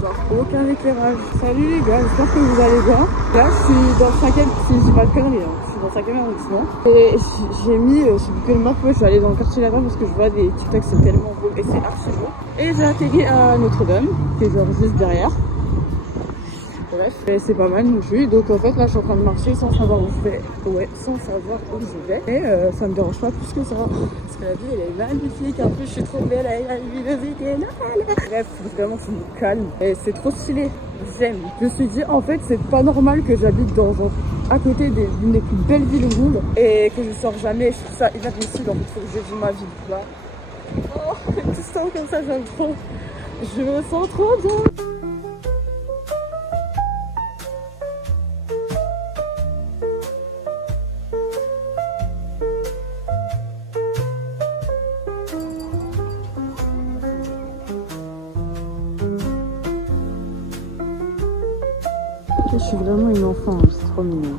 genre aucun éclairage. Salut les gars, j'espère que vous allez bien. Là je suis dans le 5ème, si je dis pas de conneries, hein. Je suis dans le 5ème arrondissement. Et j'ai mis sur Google Maps, ouais, je vais aller dans le quartier là-bas parce que je vois des TikToks, c'est tellement beau et c'est archi beau. Et j'ai atterri à Notre-Dame, qui est genre juste derrière. Bref, et c'est pas mal non plus. Donc en fait là je suis en train de marcher sans savoir où je vais. Ouais, sans savoir où je vais. Et ça me dérange pas plus que ça. Parce que la vie elle est magnifique. En plus je suis trop belle avec la luminosité. Bref, vraiment je me calme. Et c'est trop stylé. J'aime. Je me suis dit en fait c'est pas normal que j'habite dans à côté d'une des plus belles villes au monde. Et que je sors jamais. Je trouve ça inadmissible. En fait faut que je vis ma vie là. Oh, tout ça comme ça j'aime trop. Je me sens trop bien. Je suis vraiment une enfant, c'est trop mignon.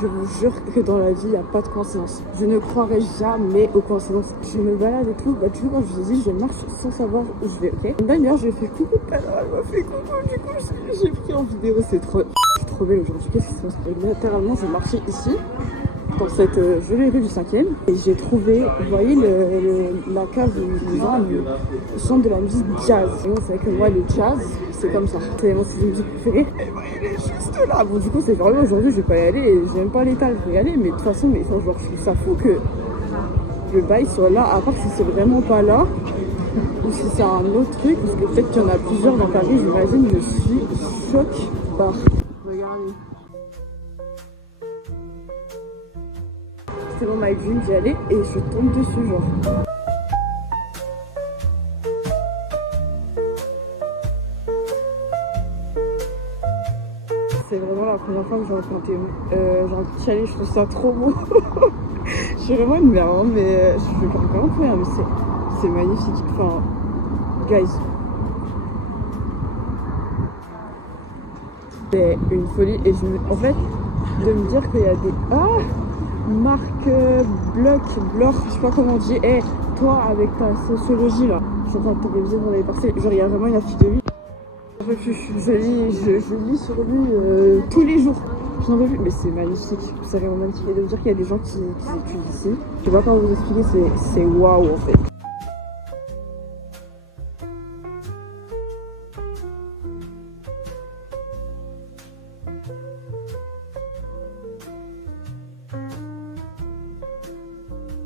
Je vous jure que dans la vie, il n'y a pas de coïncidence. Je ne croirai jamais aux coïncidences. Je me balade et tout. Bah, du coup, quand je vous ai dit, je marche sans savoir où je vais, ok? D'ailleurs, je lui ai fait coucou tout à l'heure. Elle m'a fait coucou. Du coup, j'ai pris en vidéo. C'est trop. Je suis trop belle aujourd'hui. Qu'est-ce qui se passe? Littéralement, je marchais ici, dans cette jolie rue du 5ème, et j'ai trouvé, vous voyez, la cave où les gens chantent de la musique jazz. Et vous savez que moi, le jazz, c'est comme ça. C'est mon style de musique préféré. Et bah, elle est juste là. Bon, du coup, c'est vraiment aujourd'hui, je vais pas y aller. Et j'ai même pas l'état, je vais y aller. Mais de toute façon, mais, genre, je trouve ça fou que le bail soit là, à part si c'est vraiment pas là, ou si c'est un autre truc, parce que peut-être qu'il y en a plusieurs dans Paris, j'imagine. Je suis choquée par. Regardez. C'est bon, my dream, j'y allais et je tombe dessus, genre. C'est vraiment la première fois que j'ai rencontré j'ai envie de chialer, je trouve ça trop beau. Je suis vraiment une merde, hein, mais je vais vraiment plus rien, mais c'est magnifique. Enfin, guys. C'est une folie et en fait, de me dire qu'il y a des... Marc Bloch, je sais pas comment on dit. Hey, toi avec ta sociologie là, je suis en train de te réviser dans les parcelles. Genre il y a vraiment une affiche de lui. Je lis sur lui tous les jours. Je n'en veux plus, mais c'est magnifique, c'est vraiment magnifique. Et de me dire qu'il y a des gens qui étudient ici, je sais pas comment vous expliquer, c'est waouh en fait.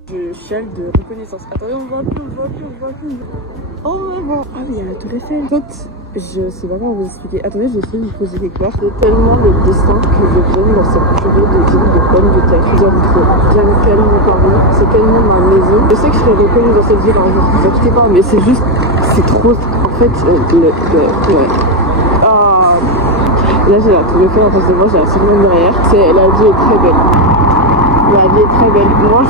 Je chiale de reconnaissance. Attendez, on voit plus. Oh mais bon. Ah mais il y a la tour Eiffel. En fait, je sais pas comment vous expliquer. Attendez, j'ai essayé de me poser quelque part. C'est tellement le destin que je vienne dans cette purée de ville de pommes de terre. J'en ai trop. J'aime tellement Paris. C'est tellement ma maison. Je sais que je serai reconnue dans cette ville un jour. Ne vous inquiétez pas, mais c'est juste, c'est trop. En fait, là j'ai la tour Eiffel en face de moi, j'ai la seconde derrière. La vie est très belle. La vie est très belle. Moi, je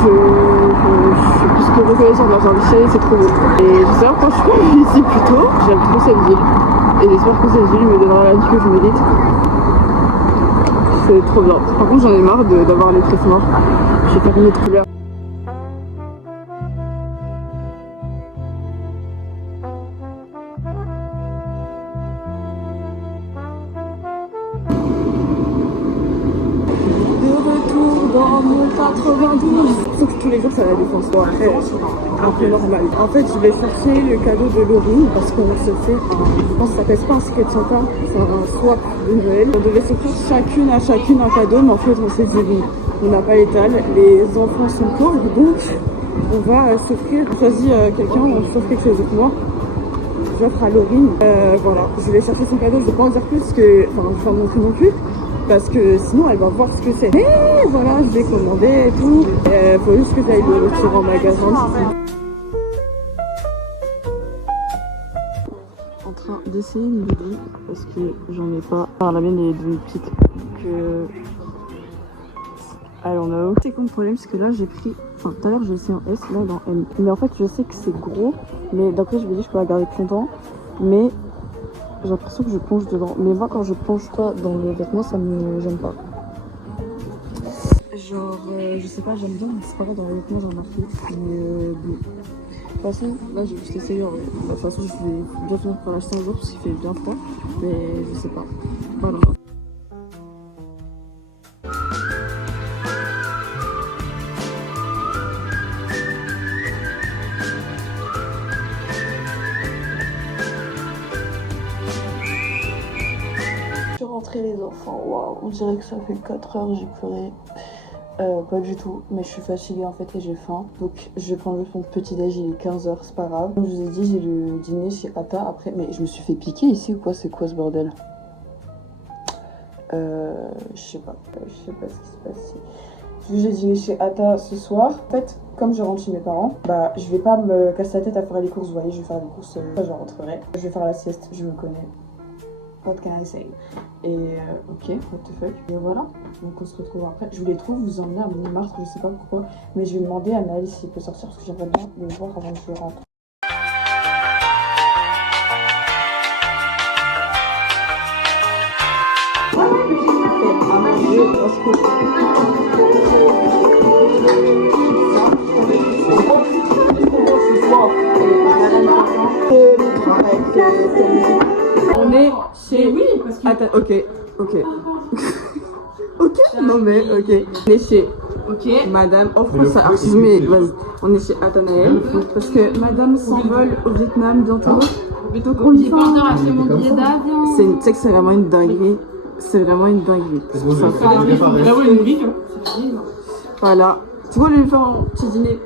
suis plus que reconnaissante dans un lycée, c'est trop beau. Et je sais pas pourquoi je suis venue ici plus tôt. J'aime trop cette ville. Et j'espère que cette ville me donnera la vie que je mérite. C'est trop bien. Par contre, j'en ai marre d'avoir les tresses noirs. J'ai fait une autre couleur. Dans mon 92. Sauf que tous les jours c'est à la défense. Bon, après, un peu normal. En fait, je vais chercher le cadeau de Laurine parce qu'on se fait je pense que ça pèse pas un ticket de 100 ans, c'est un swap de Noël. On devait s'offrir chacune un cadeau, mais en fait on s'est dit bon, on n'a pas l'étal, les enfants sont pauvres, donc on va s'offrir. On choisit quelqu'un, on s'offre quelque chose. Donc moi, j'offre à Laurine. Voilà, je vais chercher son cadeau, je vais pas en dire plus que. Enfin, je vais pas montrer non plus. Parce que sinon elle va voir ce que c'est. Mais voilà, je vais commander et tout. Faut juste que j'aille le retirer en magasin. En train d'essayer une vidéo parce que j'en ai pas. Enfin, la mienne est devenue petite. Donc I don't know. C'est comme problème parce que là j'ai pris. Enfin, tout à l'heure j'ai essayé en S, là dans M. Mais en fait je sais que c'est gros. Mais d'après je me dis je peux la garder plus longtemps. Mais j'ai l'impression que je plonge dedans. Mais moi, quand je plonge pas dans le vêtement, ça me gêne pas. Genre, je sais pas, j'aime bien, mais c'est pas grave, dans les vêtements, j'en marqué. Mais bon. De toute façon, là, j'ai juste essayé. De toute façon, je vais bien finir par l'acheter un jour parce qu'il fait bien froid. Mais je sais pas. Voilà. Les enfants, waouh, on dirait que ça fait 4 heures, j'ai pleuré. Pas du tout, mais je suis fatiguée en fait et j'ai faim. Donc je vais prendre juste mon petit déj, il est 15h, c'est pas grave. Comme je vous ai dit, j'ai le dîner chez Ata après. Mais je me suis fait piquer ici ou quoi? C'est quoi ce bordel? Je sais pas ce qui se passe ici. J'ai dîné chez Ata ce soir. En fait, comme je rentre chez mes parents, bah je vais pas me casser la tête à faire les courses, vous voyez, je vais faire les courses, je rentrerai. Je vais faire la sieste, je me connais. What can I say? Et ok, what the fuck. Et voilà, donc on se retrouve après. Je voulais trop vous emmener à Montmartre, je sais pas pourquoi, mais je vais demander à Naël s'il peut sortir parce que j'aimerais bien le voir avant que je rentre. On est chez... Oui, parce que... Attends, ok. Ok, non mais, ok. On est chez... Ok. Madame... Oh, français, mais vas-y. On est chez Athanaël. Parce que Madame s'envole au Vietnam bientôt. Donc on lui fait acheter mon billet d'avion. Tu sais que c'est vraiment une dinguerie. C'est vraiment une dinguerie. C'est pour ça. Voilà. Tu vois, lui faire un petit dîner.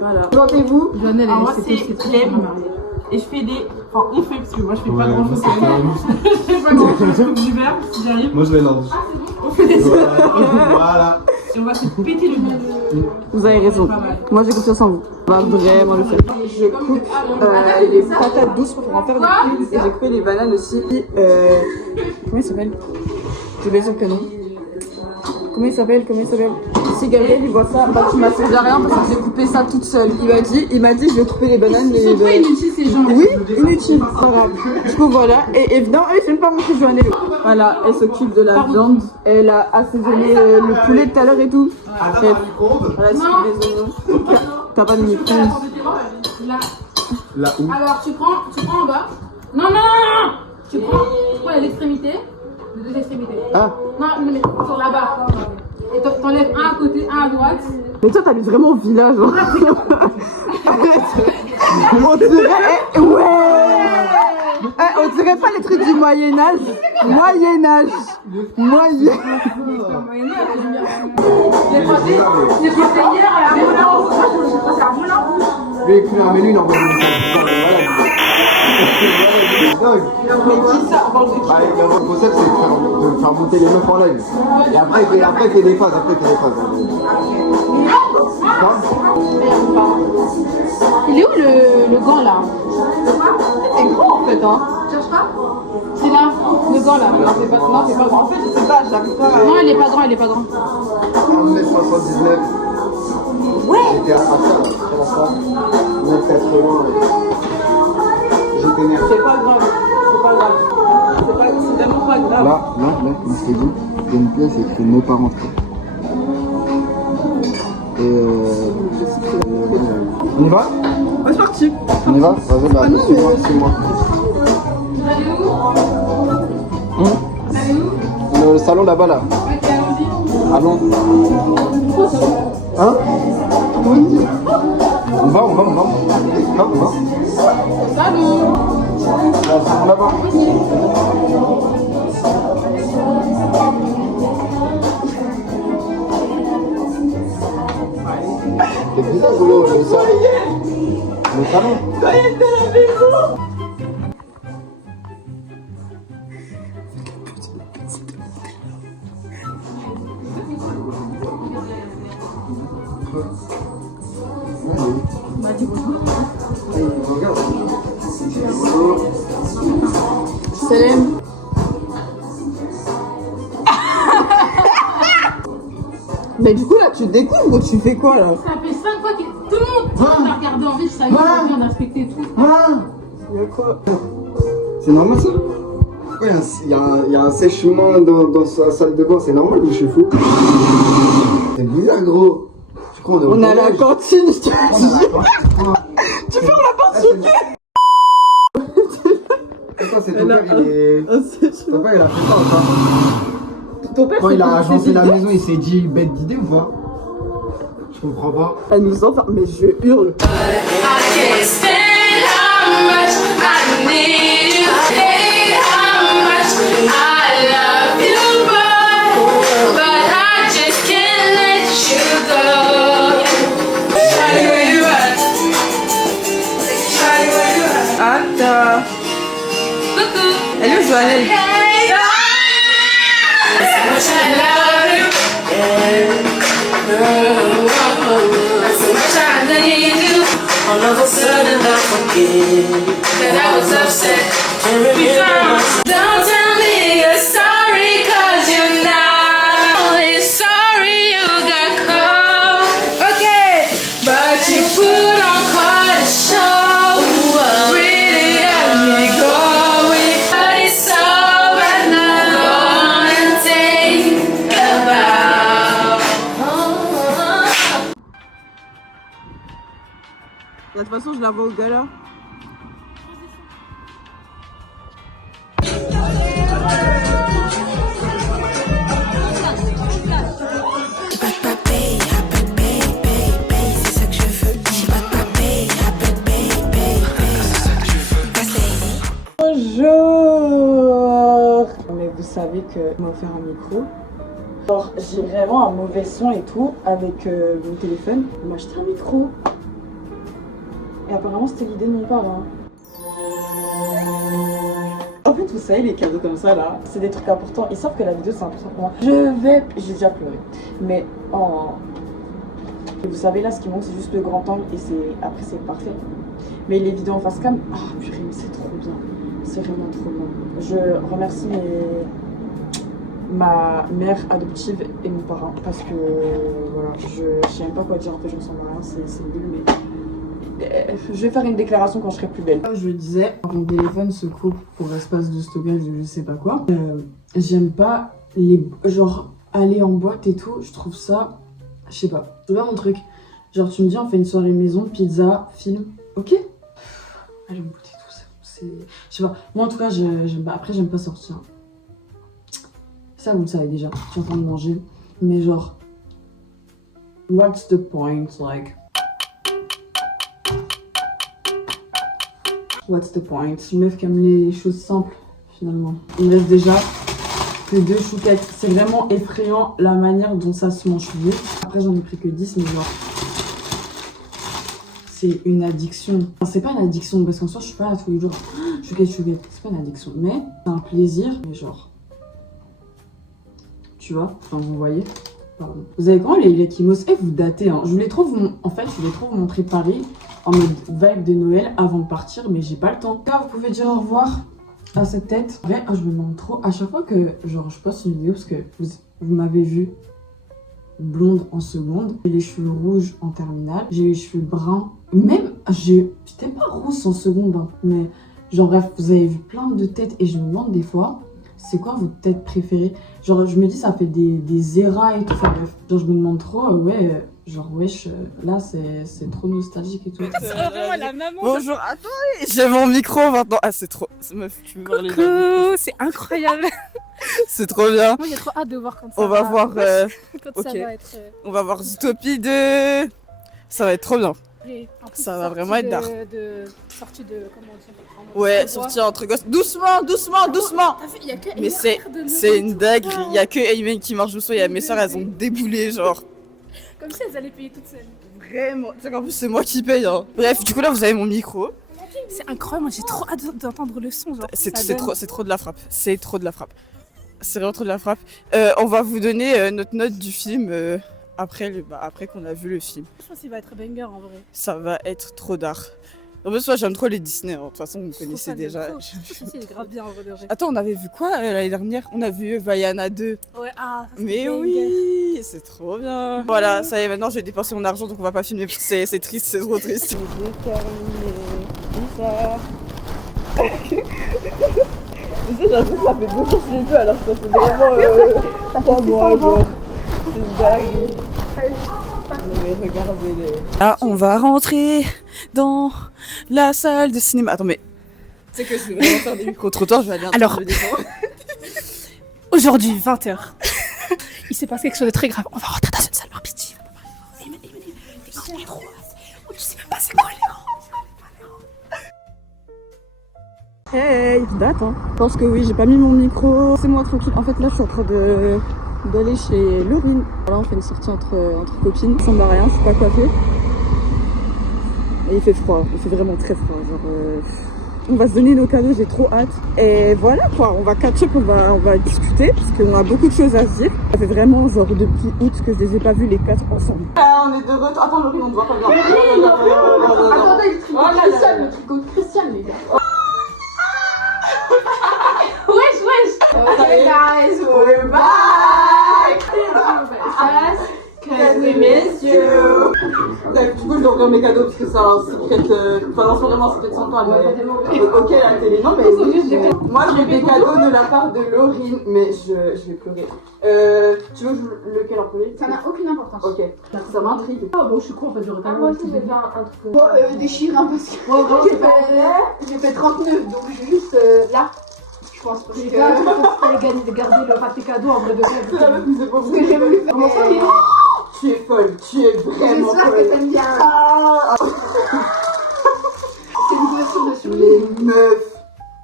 Voilà. Présentez-vous. Moi, c'est Clem. Et je fais des... Enfin, on fait, parce que moi je fais pas grand chose. Je fais pas grand chose, je coupe du verre si j'arrive. Moi je vais l'ange. On fait des... Voilà. Et on va se péter le nez. Vous avez raison. Moi j'ai confiance en vous. On va vraiment le faire. Je coupe les patates douces pour en faire des cubes. Et j'ai coupé les bananes aussi. Comment il s'appelle? J'ai oublié son prénom. Comment il s'appelle? Si Gabriel il voit ça, bah tu m'as fait rien parce que j'ai coupé ça toute seule. Il m'a dit je vais couper les bananes. Ils sont pas inutiles ces gens. Oui, inutile, c'est pas grave. Du coup voilà, et non, elle ne pas montrer Joannelle. Voilà, elle s'occupe de la viande. Elle a assaisonné le poulet tout à l'heure et tout. Bref, voilà, elle s'occupe des oignons. T'as pas de micro-ondes. Là où? Alors tu prends en bas. Non. Tu prends l'extrémité. Les deux extrémités. Ah. Non, mais sur la barre. Et t'enlèves un à côté, un à droite. Mais toi, t'habites vraiment au village. Hein. On dirait... on dirait pas les trucs du Moyen-Âge. Moyen-Âge. J'ai passé hier à la Moulin Rouge. Je vais écrire un menu, il envoie une le concept c'est de faire monter les meufs en live. Et après il fait des phases, Il est où le gant là? C'est grand en fait, hein. C'est là, le gant là. Non, c'est pas grand. En fait, je sais pas, j'arrive pas à... Non, il est pas grand. 1m79. Ouais. J'étais à ça, comment ça 1m80. J'étais nerveux. C'est pas grave. C'est vraiment pas grave. Là, il s'est dit, il y a une pièce écrite nos parents. On y va? C'est parti. On y va? Vas-y, bah, suis-moi. Le salon là-bas, là. Allons. Hein? On va. Salut. Le salon là-bas. C'est bizarre, gros, le salon. Le salon. Noël de la maison. Salam. Mais du coup là tu découvres ou tu fais quoi là? Ça fait 5 fois que tout le monde a regardé en vie, je savais pas d'inspecter tout. Y'a quoi? C'est normal ça? Pourquoi il y a un sèche-main dans sa salle de bain? C'est normal ou je suis fou? C'est bizarre, gros. Tu crois on est à la cantine, je te dis. Tu fermes la porte sous le Attends, c'est ton père, il est. Ton père, il a fait ça ou pas? Ton père, Quand il a agencé la maison, il s'est dit bête d'idée ou pas? Je comprends pas. Elle nous enferme, mais je hurle. Attends. Elle est où, Joannelle? All of a sudden I forget that I was upset. Don't tell me you're sorry, cause you're not only sorry you got caught. Okay, but you put on quite a show. Really got me going. But it's over now. Gonna take a bow. De toute façon, je la vois au gala. Bonjour. Mais vous savez que je m'a offert un micro. Genre, j'ai vraiment un mauvais son et tout avec mon téléphone. On m'a acheté un micro. Et apparemment c'était l'idée de mon parrain. En fait vous savez les cadeaux comme ça là, c'est des trucs importants. Ils savent que la vidéo c'est important pour moi. J'ai déjà pleuré. Mais vous savez là ce qui manque c'est juste le grand angle et après c'est parfait. Mais les vidéos en face cam, ah purée mais c'est trop bien. C'est vraiment trop bien. Je remercie ma mère adoptive et mon parrain parce que voilà, je sais même pas quoi dire en fait, j'en sens rien, c'est nul mais je vais faire une déclaration quand je serai plus belle. Comme je le disais, mon téléphone se coupe pour espace de stockage de je sais pas quoi. J'aime pas les genre aller en boîte et tout, je trouve ça, je sais pas, c'est pas mon truc. Genre tu me dis on fait une soirée maison, pizza, film, ok. Allez me goûter tout ça, c'est, je sais pas. Moi en tout cas après j'aime pas sortir. Ça vous le savez déjà, je suis en train de manger, mais genre what's the point like. What's the point? Je suis une meuf qui aime les choses simples, finalement. Il me reste déjà que 2 chouquettes. C'est vraiment effrayant la manière dont ça se mange vieux. Après, j'en ai pris que 10, mais genre... C'est une addiction. Enfin, c'est pas une addiction, parce qu'en soi, je suis pas là tous les jours. Chouquette. C'est pas une addiction, mais c'est un plaisir. Mais genre... Tu vois? Enfin, vous voyez? Pardon. Vous avez comment les Yakimos? Vous datez, hein. Je voulais trop vous montrer Paris en mode vibe de Noël avant de partir, mais j'ai pas le temps. Là, vous pouvez dire au revoir à cette tête. Ouais, je me demande trop. À chaque fois que genre je poste une vidéo, parce que vous m'avez vu blonde en seconde, j'ai les cheveux rouges en terminale, j'ai les cheveux bruns. Même, j'étais pas rousse en seconde, hein, mais genre bref, vous avez vu plein de têtes et je me demande des fois, c'est quoi votre tête préférée? Genre, je me dis, ça fait des eras et tout. Enfin, bref, genre, je me demande trop, ouais, genre, wesh, là, c'est trop nostalgique et tout. C'est vraiment la maman. Bonjour, attends, j'ai mon micro maintenant. Ah, c'est trop. Meuf, tu me parles. Coucou, c'est incroyable. C'est trop bien. Moi, j'ai trop hâte de voir quand ça On va voir. quand ok. ça va être. On va voir Zootopie 2. Ça va être trop bien. Ça va vraiment être d'art. Sortie de. Comment on dit? Ouais, sortie entre gosses. Doucement. Mais c'est une dinguerie. Il y a que Aymen qui marche doucement. Il y a mes soeurs, elles ont déboulé, genre. Comme si elles allaient payer toutes seules. Vraiment. Tu sais qu'en plus, c'est moi qui paye. Hein. Bref, du coup, là, vous avez mon micro. C'est incroyable. Moi, j'ai trop hâte d'entendre le son. C'est trop de la frappe. C'est trop de la frappe. C'est vraiment trop de la frappe. On va vous donner notre note du film après qu'on a vu le film. Je pense qu'il va être banger en vrai. Ça va être trop d'art. En plus, moi j'aime trop les Disney, hein. De toute façon vous connaissez déjà. C'est grave bien en vrai. Attends, on avait vu quoi l'année dernière? On a vu Vaiana 2. Ouais, mais oui, c'est trop bien. Voilà, ça y est, maintenant j'ai dépensé mon argent donc on va pas filmer parce que c'est triste, c'est trop triste. J'ai terminé. Tu sais, j'avoue que ça fait 2 jours que je l'ai vu alors que ça fait vraiment 3 mois, genre. C'est une blague. Mais regardez-les. Là, on va rentrer dans la salle de cinéma. Attends, mais. Tu sais que je vais vraiment faire des micro-trottoirs, je vais aller un Alors, peu descendre. aujourd'hui, 20h, il s'est passé quelque chose de très grave. On va rentrer dans une salle marpitive. J'ai trop hâte. Tu sais même pas c'est quoi les rangs. Hey, date hein. Je pense que oui, j'ai pas mis mon micro. C'est moi tranquille. En fait, là, je suis en train d'aller chez Laurine. Là, on fait une sortie entre copines. Ça ressemble à rien, je suis pas coiffée. Et il fait froid, il fait vraiment très froid. Genre, on va se donner nos cadeaux, j'ai trop hâte. Et voilà quoi, on va catch up, on va discuter parce qu'on a beaucoup de choses à se dire. Ça fait vraiment genre depuis août que je les ai pas vus les 4 ensemble. Ah, on est de retour. Attends, Laurine, on doit pas bien. Attendez, le tricot de Christian, le tricot de Christian, les gars. Hey guys, we're back! Cause we miss you. Bref, du coup, je dois ouvrir mes cadeaux parce que ça, c'est peut-être. Enfin, non, c'est vraiment, c'est peut-être sans toi, mais. Ok, la télé. Non, mais. Moi, j'ai des cadeaux de la part de Laurine, mais je vais pleurer. Tu veux lequel en premier? Ça n'a aucune importance. Ok, ça m'intrigue. Ah bon, je suis con en fait, j'aurais pas Moi aussi j'ai fait un truc. Bon, déchire un parce que j'ai fait 39, donc j'ai juste là. Je pense parce que j'ai garder le raté cadeau en vrai de vrai. C'est la meuf qui s'est pas Parce que j'ai voulu faire. Tu es folle, tu es vraiment J'espère folle. que t'aimes bien. C'est une couverture de survie. Les meufs.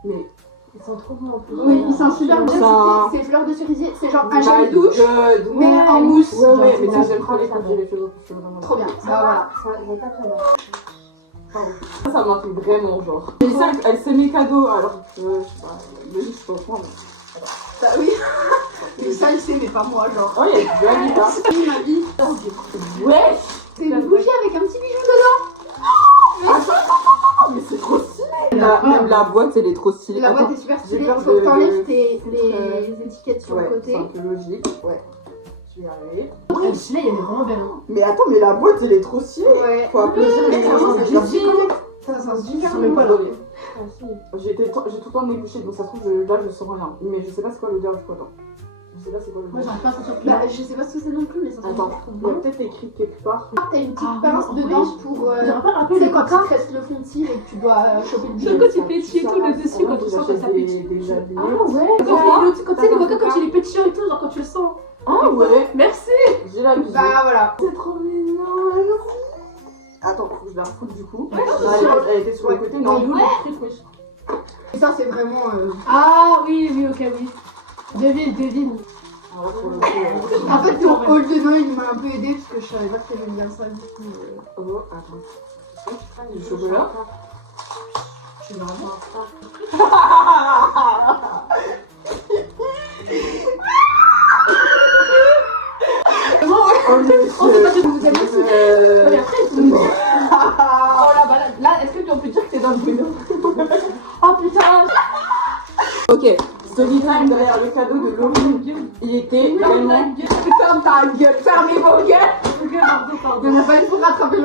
Mais. Ils sont trop bons en plus. Oui, ils sont super bien. Ça- C'est fleur de cerisier, c'est genre un gel douche, mais Ouais. en mousse. Ouais, mais Genre, ça, j'aime trop les cadeaux, les cheveux. Trop bien. Ça va, ça j'ai pas très bien. Ça m'intrigue vraiment, genre. Mais ça, elle sait mes cadeaux, alors que je sais pas, je peux comprendre. Bah oui. Mais ça, il sait, mais pas moi, genre. Oh, il y a du Anita. C'est ma vie. Ouais. C'est une bougie avec un petit bijou dedans. Mais c'est trop stylé. Même la boîte, elle est trop stylée. La boîte Attends, est super j'ai stylée. peur Faut que de- t'enlèves les étiquettes sur le Ouais, côté. c'est un peu logique. Ouais. Je vais y arriver. Celui-là, il est vraiment belle. Mais attends, mais la boîte, elle est trop stylée. Ouais. Faut applaudir les gens. Ça sent super Je sais même pas bon. l'odeur. J'ai tout le temps de mes bouchées, donc ça se trouve, là, je sens rien. Mais je sais pas c'est quoi l'odeur du coup, attends. Je sais pas c'est quoi Moi, l'odeur. j'arrive pas à sentir plus. Bah, je sais pas ce que c'est non plus, mais ça sent Attends, trop il y a bon. peut-être écrit quelque part. T'as une petite pince dedans pour. rappelle C'est quand il te reste le fond de cire et que tu dois choper le bijou. Quand tu pétilles et tout le dessus, quand tu sens que ça pétille. Déjà Ah ouais. Quand tu sais, le coca, quand il est pétillant et tout, genre quand tu le sens. Ah ouais. Merci. J'ai la bijou. Bah voilà. C'est trop mignon. Attends, faut que je la refoute du coup. Elle était sur le côté, non. Ouais. Oui. Et ça, c'est vraiment. Ah oui, ok, oui. Devine. Alors, pour le coup, En fait, ton haul de Noël, il m'a un peu aidé parce que je savais pas que t'aimais bien ça du coup. Oh, attends. Du chocolat. Je suis vraiment. Oh, On sait pas que vous aimez aussi. Mais après, tu nous dis. Oh là, bah là, est-ce que on peut dire que t'es dans le Bruno? Oh putain. Ok, story time derrière le cadeau de Laurine, il était vraiment. Ferme ta gueule, fermez vos gueules! Il n'y en a pas une pour rattraper le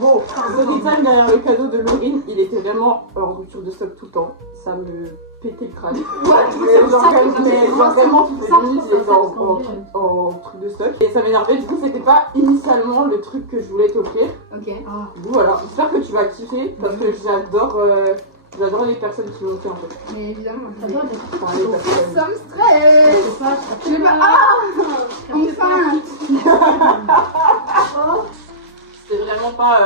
Bon, story time derrière le cadeau de Laurine, il était vraiment en rupture de stock tout le temps. Ça me pétait le crâne. Genre vraiment, toutes les minutes, il était en truc de stock. Et ça m'énervait, du coup, c'était pas initialement le truc que je voulais t'offrir. Ok. Du coup, voilà, j'espère que tu vas kiffer parce que j'adore les personnes qui l'ont fait en fait. Mais évidemment, J'adore les Enfin, les personnes. Ça me stresse! C'est ça, Je vais pas. Ah! Enfin! C'était vraiment pas,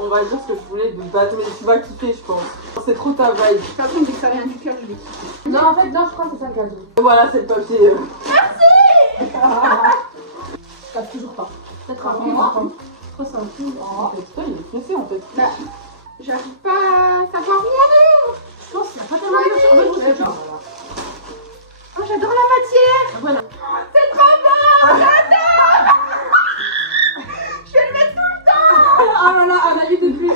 on va dire ce que je voulais de base, mais tu vas kiffer, je pense. C'est trop ta vibe. De toute façon, dès que ça vient du cœur, je vais kiffer. Non, en fait, non, je crois que c'est ça le cadeau. Et voilà, c'est le papier. Je capte toujours pas. Peut-être un Ah, peu. moi. Je crois que c'est un peu. Oh, putain, il est pressé en fait. Bah, j'arrive pas à savoir où aller! Je pense qu'il n'y a pas tellement de choses. En fait, je sais pas. Oh, j'adore la matière! Voilà. C'est trop bon! J'adore! Je vais le mettre tout le temps! Oh là là, un avis de plus.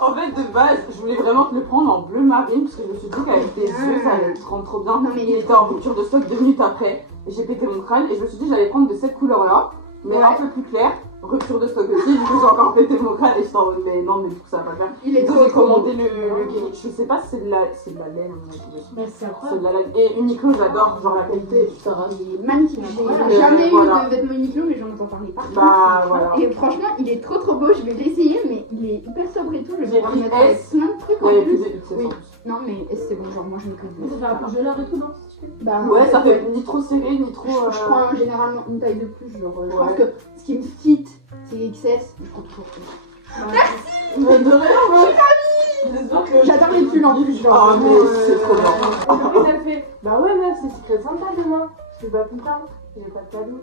En fait, de base, je voulais vraiment te le prendre en bleu marine parce que je me suis dit qu'avec tes yeux, ça allait te rendre trop bien. Non, mais il était en rupture de stock 2 minutes après. Et j'ai pété mon crâne et je me suis dit que j'allais prendre de cette couleur-là, mais Ouais. un peu plus clair. rupture de stock aussi, du coup j'ai encore pété mon crâne et j'étais en mode mais non mais du coup ça va pas le faire. Il est Du coup trop j'ai commandé le Kenny, je sais pas si c'est de la laine, C'est c'est incroyable. de la laine. Et Uniqlo j'adore, genre la qualité, putain. Il est magnifique. Voilà. J'ai jamais Voilà. eu de vêtements Uniqlo, mais j'en entends parler partout. Bah voilà. Et franchement, il est trop beau. Je vais l'essayer, mais il est hyper sobre et tout. Je vais J'ai pouvoir pris mettre avec S. plein de trucs Il y en avait plus plus. de XS Oui. en plus. Non, mais c'est bon, genre moi je mets que Ça deux. fait un peu geleur et tout, non? Bah, Ouais, ça fait ni trop serré, ni trop. Je prends généralement une taille de plus. Genre, je pense Ouais. que ce qui me fit, c'est XS. Je prends toujours plus. Mais de rien, ouais. J'adore les pulls en plus. Genre, Ah, mais c'est trop bien. Et puis elle fait bah ouais meuf c'est Secret Santa demain. Je fais bah putain j'ai pas de cadeau.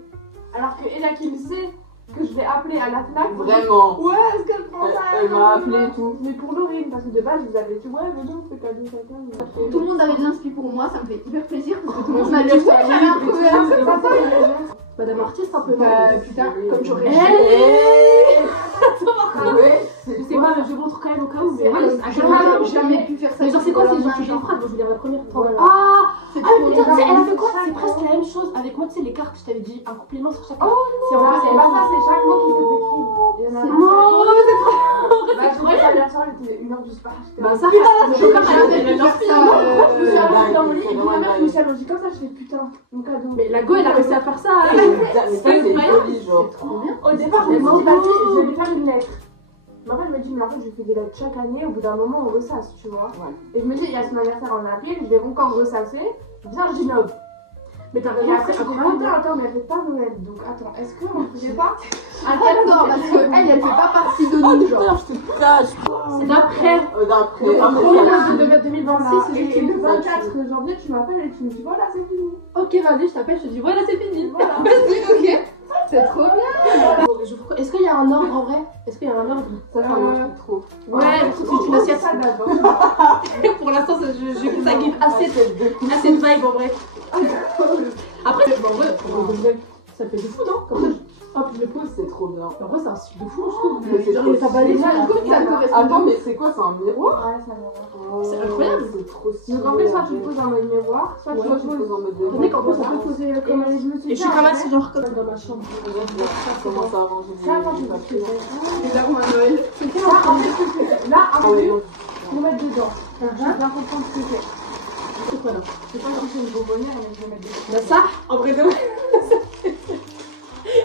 Alors que Ella qui le sait que je vais appeler à la FNAC. Vraiment. Ouais est-ce qu'elle prend ça Elle m'a appelé et tout. Mais pour Laurine parce que de base je vous avais dit ouais mais non c'est cadeau chacun. tout le monde avait des inspi pour moi, ça me fait hyper plaisir parce que tout le monde m'a dit ouais, j'avais un peu. Madame Artiste un peu Bah putain, comme j'aurais Ouais, Je sais pas mais je montre quand même au cas où mais j'aurais jamais pu faire ça. mais genre c'est quoi c'est genre tu genre. une phrase je vous lire la première Voilà. C'est Ah trop putain, tu sais, bien. elle a fait quoi? C'est presque la même chose avec moi, tu sais, les cartes, je t'avais dit un compliment sur chaque carte. C'est non, vrai, c'est c'est pas pas ça, c'est chaque mot qui te décrit. Il y en a C'est un. trop Bah, je croyais que la soirée était une heure du sport. Bah ça, J'ai jamais pu faire ça. Je suis allée dans mon lit et puis vraiment ma mère dingue. je me suis allongée comme ça, je fais putain, mon cadeau. Mais la go, elle a réussi à faire ça. Mais ça, c'est joli, genre. Trop bien. Au départ, je me suis dit, vas-y, je vais lui faire une lettre. Ma mère me dit, mais en fait, je fais des lettres chaque année, au bout d'un moment, on ressasse, tu vois. Ouais. Et je me dis, il y a son anniversaire en avril, je vais encore ressasser. Viens, je dis no. Mais t'as Et raison, après, c'est je dis, incroyable. attends, mais elle fait pas Noël. Donc, attends, est-ce qu'on ne faisait pas Attends, parce qu'elle, elle fait pas partie de nous, genre. Je te cache. C'est d'après. D'après. Ah, mais Premier ça, lundi de 2026, Voilà. et le 24 janvier, tu m'appelles et tu me dis, voilà, c'est fini. Ok, vas-y, je t'appelle, je te dis, voilà, c'est fini. Voilà. Ok. C'est trop bien. Est-ce qu'il y a un ordre en vrai? Est-ce qu'il y a un ordre? ça, ça mange trop. Ouais, c'est une assiette. Ça d'abord. Pour l'instant, ça give assez de vibe en vrai. Après, bon, en vrai, ça fait de fou, non? Comme ça, Hop, je le pose, c'est trop bien. en vrai, c'est un style de fou, je trouve. Mais c'est Genre, trop il est pas balayé, stylé. ça. Ça me correspond. Attends, mais c'est quoi? C'est un miroir? Ouais, ça va. C'est incroyable. C'est trop stylé. Donc en fait, soit tu te poses en mode miroir, soit tu Soit te tu poses. poses en mode T'as vu qu'en plus, Tu on peux peut poser comme je me suis Et je suis comme ça, genre, comme dans ma chambre. Comment ça avance? Ça, quand tu vas te faire. C'est là où un Noël. Ça, en fait, tu fais. Là, Ah en oui, plus, non. pour mettre dedans. Je vais bien comprendre ce que c'est. C'est quoi là? Je sais pas si c'est une bonbonnière, mais je vais mettre dedans. Bah ça, en vrai de vrai.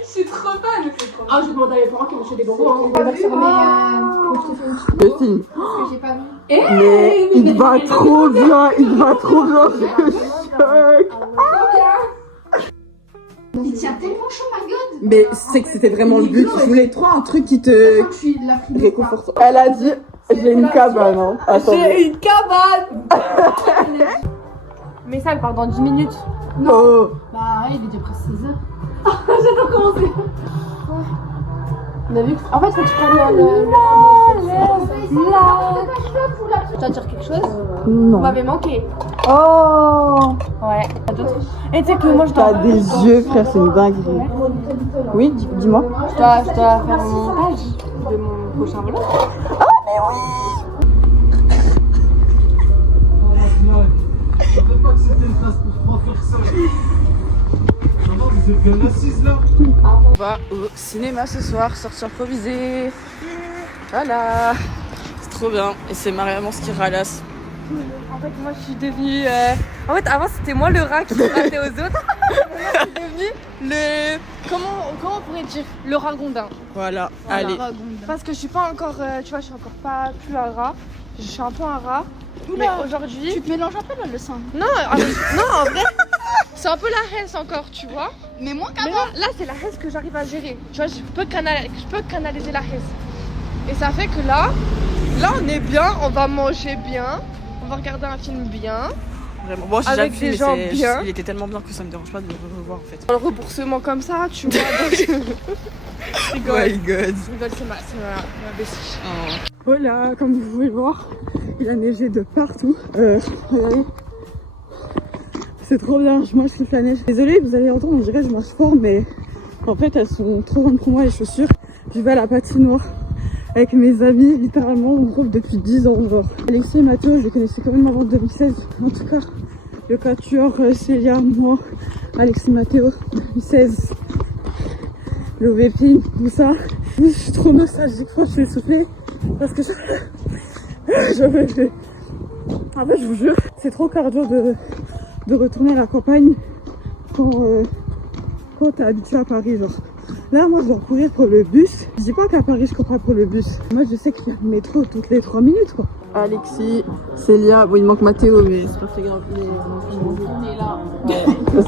Je suis trop fan. Ah, je demande à mes parents qui m'achètent des bonbons. J'ai pas vu, mais je te fais une petite photo, Justine, parce que j'ai pas vu. mais il te va trop bien, il te va trop bien, je choc. Il tient tellement chaud, my god. Mais c'est que c'était vraiment le but. Je voulais trop un truc qui te Je suis de la fille de réconforte. Elle a dit j'ai une cabane. Hein. Attendez. une cabane. Mais ça, elle part dans 10 minutes. Oh. Bah, il est déjà presque 16h. J'adore commencer. On a vu que... En fait, faut que tu prennes Tu vas dire quelque chose? Vous Non. m'avez manqué. Oh. Ouais. Et tu sais que moi, je T'as dois... des yeux, frère, c'est une dinguerie. Oui, dis-moi. Je dois faire mon montage de mon prochain vlog. Je savais pas que c'était une place pour 3 personnes. Ça va, vous êtes bien assises là? On va au cinéma ce soir, sortie improvisée. Voilà. C'est trop bien. Et c'est Marie-Amance qui ralasse. En fait, moi je suis devenue. En fait, avant c'était moi le rat qui ratait aux autres. Maintenant je suis devenue le. Comment on pourrait dire? Le ragondin. Voilà, Voilà. allez. Parce que je suis pas encore. Tu vois, je suis encore pas plus un rat. Je suis un peu un rat. Mais aujourd'hui. Tu te mélanges un peu là, le sang. Non, non, en vrai, c'est un peu la haine encore, tu vois. Mais moins Mais là c'est la haine que j'arrive à gérer. Tu vois, je peux canaliser la haine. Et ça fait que là on est bien, on va manger bien, on va regarder un film bien. Vraiment. Bon, j'ai Avec déjà vu, des mais gens bien. il était tellement bien que ça me dérange pas de le revoir en fait. Le remboursement comme ça, tu vois. Donc... rigole. Oh my god. Rigole, c'est ma bestie. Voilà, comme vous pouvez le voir, il a neigé de partout. Regardez. C'est trop bien, je mange toute la neige. Désolée, vous allez entendre, on dirait que je marche fort, mais en fait elles sont trop grandes pour moi les chaussures. Je vais à la patinoire avec mes amis, littéralement on groupe depuis 10 ans. Genre. Alexis et Mathéo, je les connaissais quand même avant 2016. En tout cas, le quatuor, Célia, moi, Alexis, Mathéo, 2016. l'OVP, tout ça. Je suis trop nostalgique, fois je suis essoufflée parce que en fait, je vous jure, c'est trop cardio de retourner à la campagne quand t'es habitué à Paris, genre. Là, moi, je dois courir pour le bus. Je dis pas qu'à Paris, je cours pas pour le bus. Moi, je sais qu'il y a le métro toutes les 3 minutes, quoi. Alexis, Célia, bon, il manque Mathéo, mais c'est pas très grave.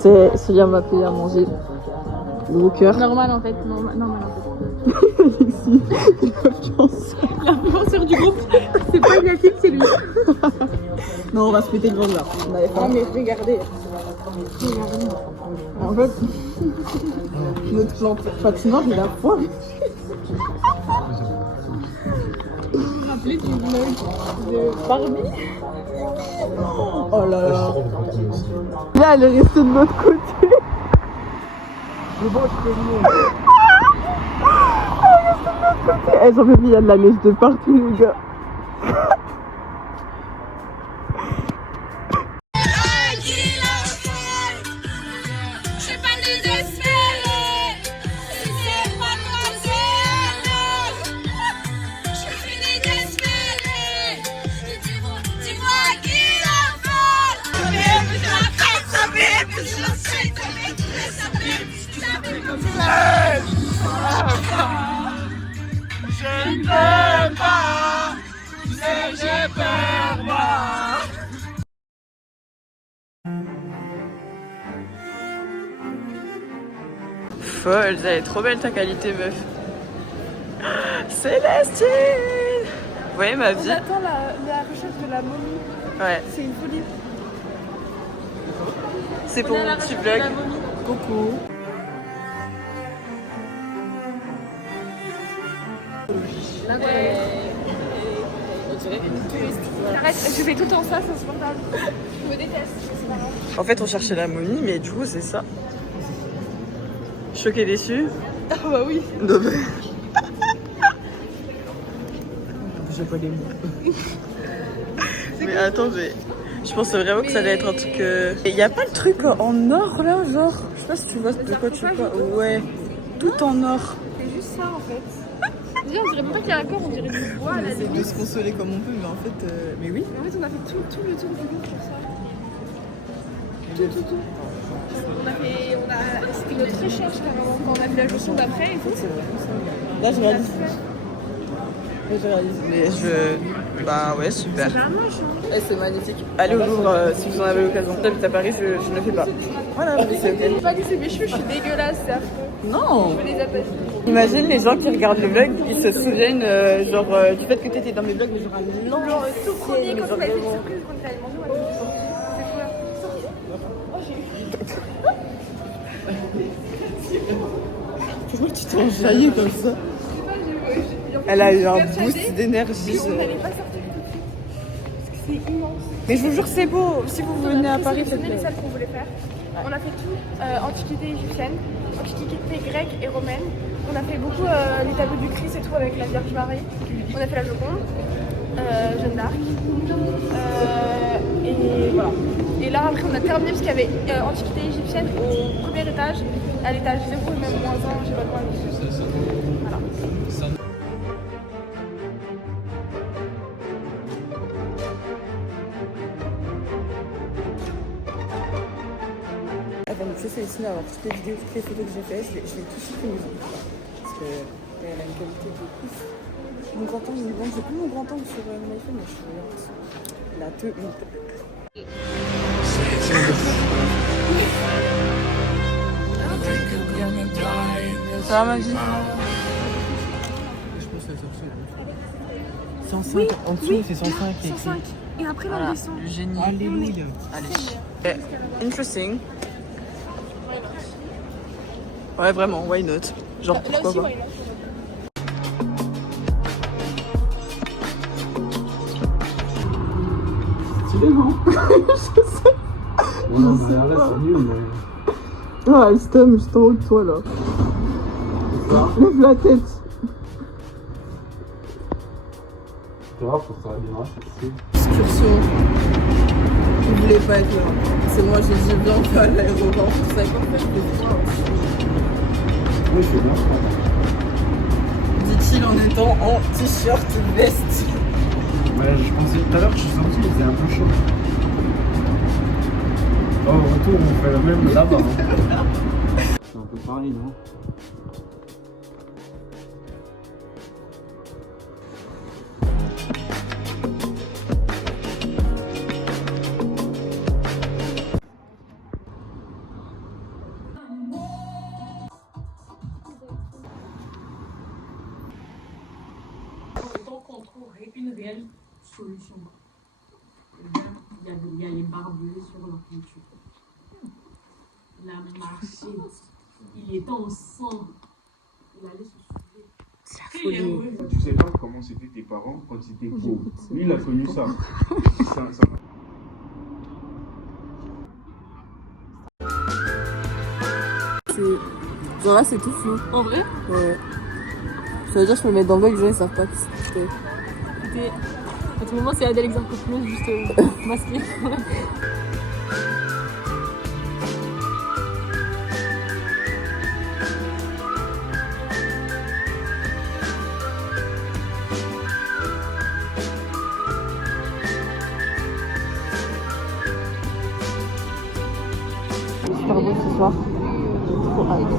C'est Célia m'a payé à manger. Le gros cœur. Normal en fait, normal en fait. Alexis, l'influenceur du groupe. C'est pas une fille, c'est lui. Non, on va se péter le ventre là. Ah, mais regardez. En fait, notre plante patinante, il a poil. Vous vous rappelez du vlog de Barbie? Oh là là. Là, elle est restée de l'autre côté. C'est bon, je peux venir. Elle est restée de l'autre côté. Eh, j'en peux plus, il y a de la neige de partout, les gars. Folle, elle est trop belle ta qualité, meuf. Célestine! Vous voyez ma vie? On attend la recherche de la momie. Ouais. C'est une folie. C'est pour mon petit vlog. Coucou. Arrête, je fais tout le temps ça, c'est insupportable. Je me déteste, c'est pas grave. En fait, on cherchait la momie, mais du coup, c'est ça. Choqué, déçu? Ah bah oui. Non, mais... J'ai pas les mots. Mais attendez, je pensais vraiment que ça allait être un truc... Il y a pas le truc en or là, genre? Je sais pas si tu vois de quoi tu parles. Ouais, tout en or. C'est juste ça en fait. Déjà, on dirait même pas qu'il y a un corps, on dirait du bois. On essaie de se consoler comme on peut, mais en fait... Mais oui. En fait, on a fait tout le tour du groupe pour ça. Tout. C'était notre recherche carrément quand on a fait la chanson d'après et tout. Là, je réalise. Mais bah ouais, super. C'est magnifique. Allez au Louvre si vous en avez l'occasion. J'habite à Paris, je ne le fais pas. Voilà, mais c'est ok. Je sais pas que c'est mes cheveux, je suis dégueulasse, c'est affreux. Non. Je les appelle. Imagine les gens qui regardent le vlog, ils se souviennent genre du fait que t'étais dans mes vlogs, mais genre un long. Genre tout premier quand on a fait une surprise, quand on est allé manger, c'est fou là. Oh, j'ai eu. Pourquoi tu t'es enjaillée comme ça? Elle a eu un boost d'énergie. On n'allait pas sortir tout de suite. Parce que c'est immense. Mais je vous jure, c'est beau. Si vous venez à Paris, c'est les salles qu'on voulait faire. On a fait tout, antiquité égyptienne, antiquité grecque et romaine. On a fait beaucoup les tableaux du Christ et tout avec la Vierge Marie. On a fait la Joconde, Jeanne d'Arc. Et voilà. Et là, après, on a terminé parce qu'il y avait antiquité égyptienne au premier étage, à l'étage 0 et même moins 1, je sais pas quoi. Voilà. Avant de sélectionner avoir toutes les vidéos, toutes les photos que j'ai faites, je vais tout supprimer. Parce qu'elle a une qualité de ouf. Mon grand angle, j'ai plus mon grand angle sur mon iPhone, mais je suis la te Ça va ma vie? Je pense que c'est 105. Oui, en dessous, oui, c'est 105. 105. Et après, là, on descend. Le génie. Alléluia. Allez. Interesting. Ouais, vraiment, why not? Genre, pourquoi pas? Stylé, non? Je sais. Non, mais arrête, c'est nul, mais. Ah, elle stem juste en haut de toi là. Lève la tête. C'est grave pour ça, bien marcher. Excursion. Je voulais pas être là. C'est moi, j'ai dit bien pas à l'aéroport. Je savais pas faire des fois. Oui, je fais bien froid. Dit-il en étant en t-shirt veste. Ouais, je pensais tout à l'heure que je suis sorti, il faisait un peu chaud. Oh, au retour, on fait le même là-bas. Hein. C'est un peu pareil, non? Qu'on trouverait une réelle solution. Il y a les barbelés sur leur peinture. Il a marché. Il était en sang. Il allait se soulever. Tu sais pas comment c'était tes parents quand ils étaient pauvres. Lui, il a connu ça. Genre là, c'est tout flou. En vrai? Ouais. Ça veut dire que je peux mettre dans le bug, les gens ils savent pas qui c'est. À tout moment, c'est Adèle Exarchopoulos juste masquée. Super beau ce soir. Trop hâte.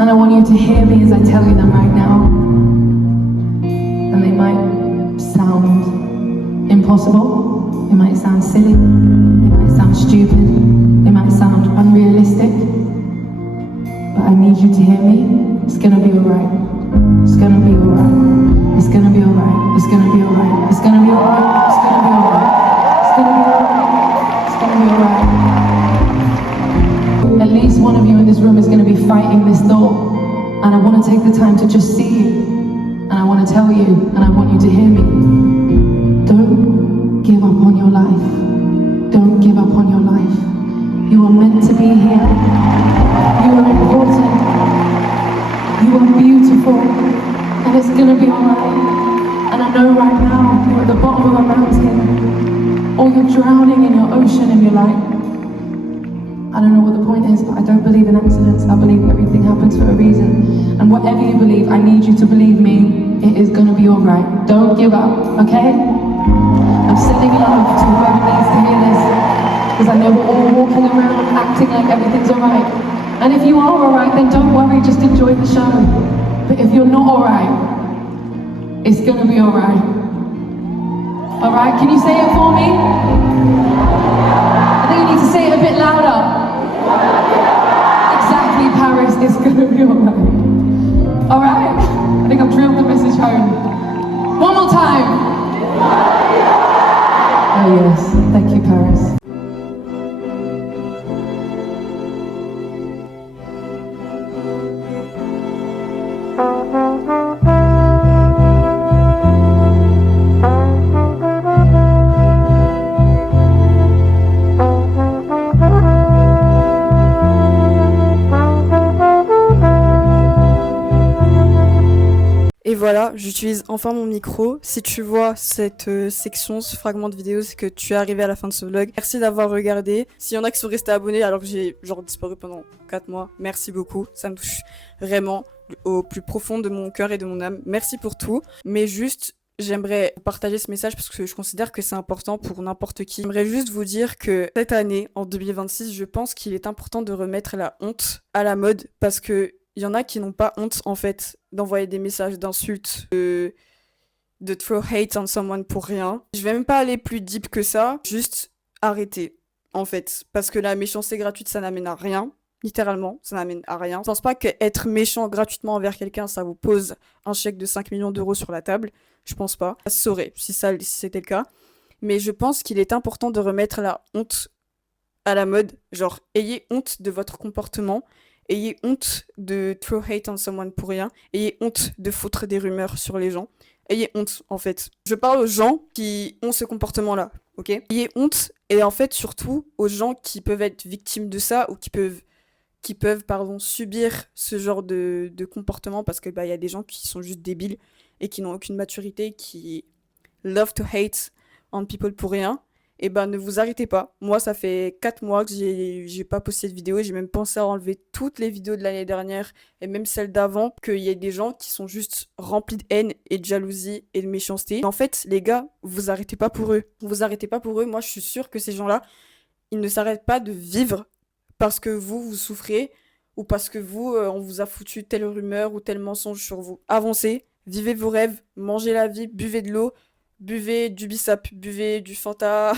And I want you to hear me as I tell you them right now. And they might sound impossible, they might sound silly, they might sound stupid, they might sound unrealistic. But I need you to hear me. It's gonna be alright. It's gonna be alright. It's gonna be alright. It's gonna be alright. It's gonna be alright. It's gonna be alright. It's gonna be alright. It's gonna be alright. At least one of you in this room is going to be fighting this thought, and I want to take the time to just see you, and I want to tell you, and I want you to hear me. Don't give up on your life. Don't give up on your life. You are meant to be here. You are important. You are beautiful, and it's going to be alright. And I know right now you're at the bottom of a mountain, or you're drowning in your ocean and you're like, I don't know what the point is, but I don't believe in accidents. I believe everything happens for a reason. And whatever you believe, I need you to believe me. It is gonna be alright. Don't give up, okay? I'm sending love to whoever needs to hear this, because I know we're all walking around acting like everything's alright. And if you are alright, then don't worry, just enjoy the show. But if you're not alright, it's gonna be alright. Alright, can you say it for me? I think you need to say it a bit louder. Exactly, Paris, it's gonna be alright. Alright? I think I've drilled the message home. One more time. Oh yes, thank you, Paris. voilà, j'utilise enfin mon micro. Si tu vois cette section, ce fragment de vidéo, c'est que tu es arrivé à la fin de ce vlog. Merci d'avoir regardé. S'il y en a qui sont restés abonnés alors que j'ai genre disparu pendant 4 mois, merci beaucoup. Ça me touche vraiment au plus profond de mon cœur et de mon âme. Merci pour tout. Mais juste, j'aimerais partager ce message parce que je considère que c'est important pour n'importe qui. J'aimerais juste vous dire que cette année, en 2026, je pense qu'il est important de remettre la honte à la mode parce que il y en a qui n'ont pas honte, en fait, d'envoyer des messages d'insultes, de throw hate on someone pour rien. Je vais même pas aller plus deep que ça, juste arrêter, en fait. Parce que la méchanceté gratuite, ça n'amène à rien. Littéralement, ça n'amène à rien. Je pense pas qu'être méchant gratuitement envers quelqu'un, ça vous pose un chèque de 5 millions d'euros sur la table. Je pense pas. Ça se saurait si c'était le cas. Mais je pense qu'il est important de remettre la honte à la mode. Genre, ayez honte de votre comportement. Ayez honte de throw hate on someone pour rien. Ayez honte de foutre des rumeurs sur les gens. Ayez honte, en fait. Je parle aux gens qui ont ce comportement-là, ok? Ayez honte, et en fait, surtout, aux gens qui peuvent être victimes de ça, ou qui peuvent subir ce genre de comportement, parce que y a des gens qui sont juste débiles, et qui n'ont aucune maturité, qui love to hate on people pour rien. Et ne vous arrêtez pas. Moi, ça fait 4 mois que j'ai pas posté de vidéo. J'ai même pensé à enlever toutes les vidéos de l'année dernière et même celles d'avant, qu'il y ait des gens qui sont juste remplis de haine et de jalousie et de méchanceté. En fait, les gars, vous arrêtez pas pour eux. Vous arrêtez pas pour eux. Moi, je suis sûre que ces gens-là, ils ne s'arrêtent pas de vivre parce que vous souffrez ou parce que on vous a foutu telle rumeur ou tel mensonge sur vous. Avancez, vivez vos rêves, mangez la vie, buvez de l'eau. Buvez du bissap, buvez du Fanta,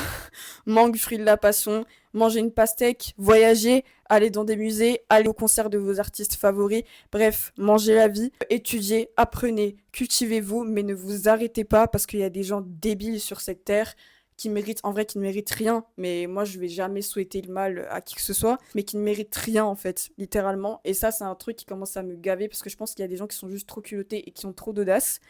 mangue, fruit de la passion, mangez une pastèque, voyagez, allez dans des musées, allez au concert de vos artistes favoris. Bref, mangez la vie, étudiez, apprenez, cultivez-vous, mais ne vous arrêtez pas parce qu'il y a des gens débiles sur cette terre qui ne méritent rien. Mais moi, je vais jamais souhaiter le mal à qui que ce soit, mais qui ne méritent rien en fait, littéralement. Et ça, c'est un truc qui commence à me gaver parce que je pense qu'il y a des gens qui sont juste trop culottés et qui ont trop d'audace.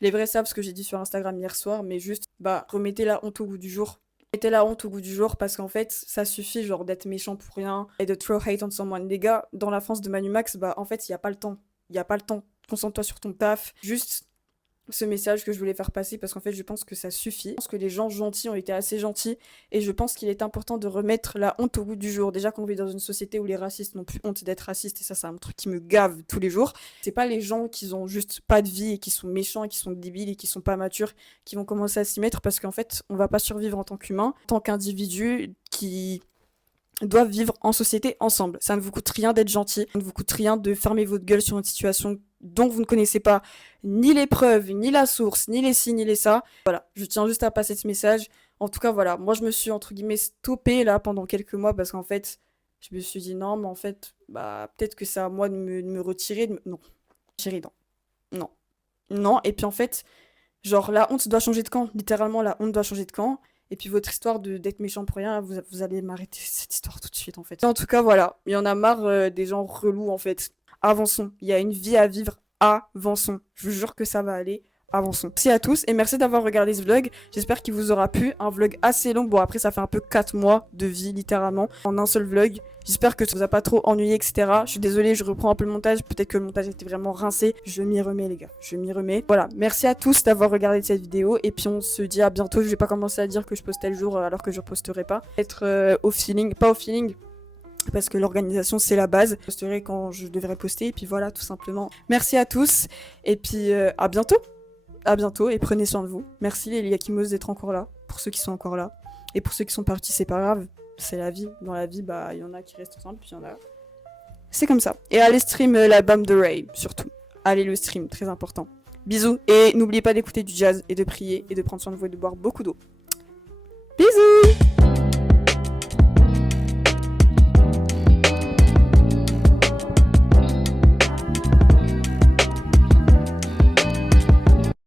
Les vrais savent ce que j'ai dit sur Instagram hier soir, mais juste, remettez la honte au goût du jour. Mettez la honte au goût du jour parce qu'en fait, ça suffit genre d'être méchant pour rien et de throw hate on someone. Les gars, dans la France de Manu Max, en fait, il y a pas le temps. Il y a pas le temps. Concentre-toi sur ton taf. Juste ce message que je voulais faire passer parce qu'en fait, je pense que ça suffit. Je pense que les gens gentils ont été assez gentils et je pense qu'il est important de remettre la honte au goût du jour. Déjà qu'on vit dans une société où les racistes n'ont plus honte d'être racistes et ça, c'est un truc qui me gave tous les jours. C'est pas les gens qui ont juste pas de vie et qui sont méchants et qui sont débiles et qui sont pas matures qui vont commencer à s'y mettre parce qu'en fait, on va pas survivre en tant qu'humain, en tant qu'individu qui doivent vivre en société ensemble. Ça ne vous coûte rien d'être gentil, ça ne vous coûte rien de fermer votre gueule sur une situation dont vous ne connaissez pas ni les preuves, ni la source, ni les ci, ni les ça. Voilà, je tiens juste à passer ce message. En tout cas, voilà, moi je me suis entre guillemets stoppée là pendant quelques mois parce qu'en fait, je me suis dit non, mais en fait, peut-être que c'est à moi de me retirer. Non, chérie, non. Non, et puis en fait, genre la honte doit changer de camp. Littéralement, la honte doit changer de camp. Et puis votre histoire d'être méchant pour rien, vous allez m'arrêter cette histoire tout de suite en fait. En tout cas, voilà, il y en a marre des gens relous en fait. Avançons, il y a une vie à vivre, avançons. Je vous jure que ça va aller, avançons. Merci à tous et merci d'avoir regardé ce vlog. J'espère qu'il vous aura plu, un vlog assez long. Bon après ça fait un peu 4 mois de vie littéralement en un seul vlog. J'espère que ça vous a pas trop ennuyé, etc. Je suis désolée, je reprends un peu le montage. Peut-être que le montage était vraiment rincé. Je m'y remets, les gars. Je m'y remets. Voilà. Merci à tous d'avoir regardé cette vidéo. Et puis, on se dit à bientôt. Je vais pas commencer à dire que je poste tel jour alors que je reposterai pas. Être au feeling. Pas au feeling. Parce que l'organisation, c'est la base. Je posterai quand je devrais poster. Et puis voilà, tout simplement. Merci à tous. Et puis, à bientôt. À bientôt. Et prenez soin de vous. Merci les Yakimos d'être encore là. Pour ceux qui sont encore là. Et pour ceux qui sont partis, c'est pas grave. C'est la vie. Dans la vie, il y en a qui restent ensemble, puis il y en a... C'est comme ça. Et allez stream l'album de Ray, surtout. Allez le stream, très important. Bisous, et n'oubliez pas d'écouter du jazz, et de prier, et de prendre soin de vous, et de boire beaucoup d'eau.